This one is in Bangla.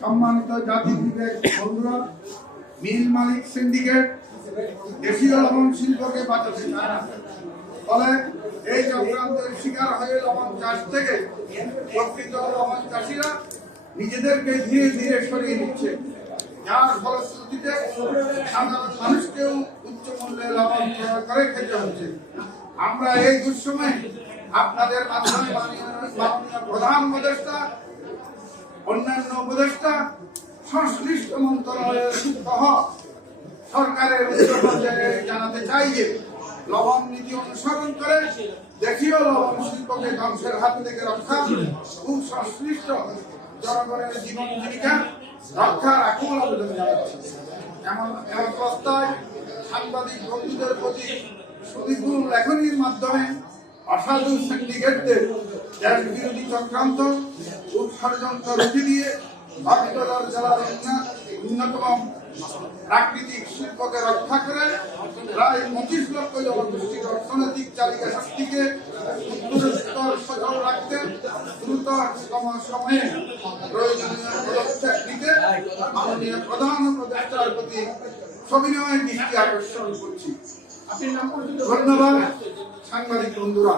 সম্মানিত জাতি বিবেক বন্ধুরা, মিল মালিক সিন্ডিকেট দেশীয় লবণ শিল্পকে বাঁচাতে চায় না। ফলে এই চক্রান্তের শিকার হয়ে লবণ চাষ থেকে প্রকৃত লবণ চাষিরা নিজেদেরকে ধীরে ধীরে সরিয়ে নিচ্ছে, যার ফলশ্রুতিতে সাধারণ মানুষকেও উচ্চ মূল্যে লবণ ক্রয় করে খেতে হচ্ছে। আমরা এই দুঃসময়ে আপনাদের মাধ্যমে মাননীয় প্রধান উপদেষ্টা, অন্যান্য উপদেষ্টা, সংশ্লিষ্ট মন্ত্রণালয়ের সহ সরকারের উচ্চ পর্যায়ে জানাতে চাই যে লবণ নীতি অনুসরণ করে দেশীয় লবণ শিল্পকে ধ্বংসের হাত থেকে রক্ষা ও সংশ্লিষ্ট জনগণের জীবন জীবিকা রক্ষার আকুল আবেদন জানাচ্ছি। এমন অবস্থায় সাংবাদিক বন্ধুদের প্রতি সুদীর্ঘ লেখনীর মাধ্যমে অসাধু সিন্ডিকেটদের দেশ বিরোধী চক্রান্ত ও ষড়যন্ত্র রুখে দিয়ে কক্সবাজার জেলার অন্যতম প্রাকৃতিক শিল্পকে রক্ষা করে প্রায় 25 লক্ষ জনগোষ্ঠীর অর্থনৈতিক চালিকা শক্তিকে উত্তরোত্তর সচল রাখতে দ্রুততম সময়ে প্রয়োজনীয় পদক্ষেপ নিতে মাননীয় প্রধান উপদেষ্টার প্রতি সবিনয় দৃষ্টি আকর্ষণ করছি। ধন্যবাদ সাংবাদিক বন্ধুরা।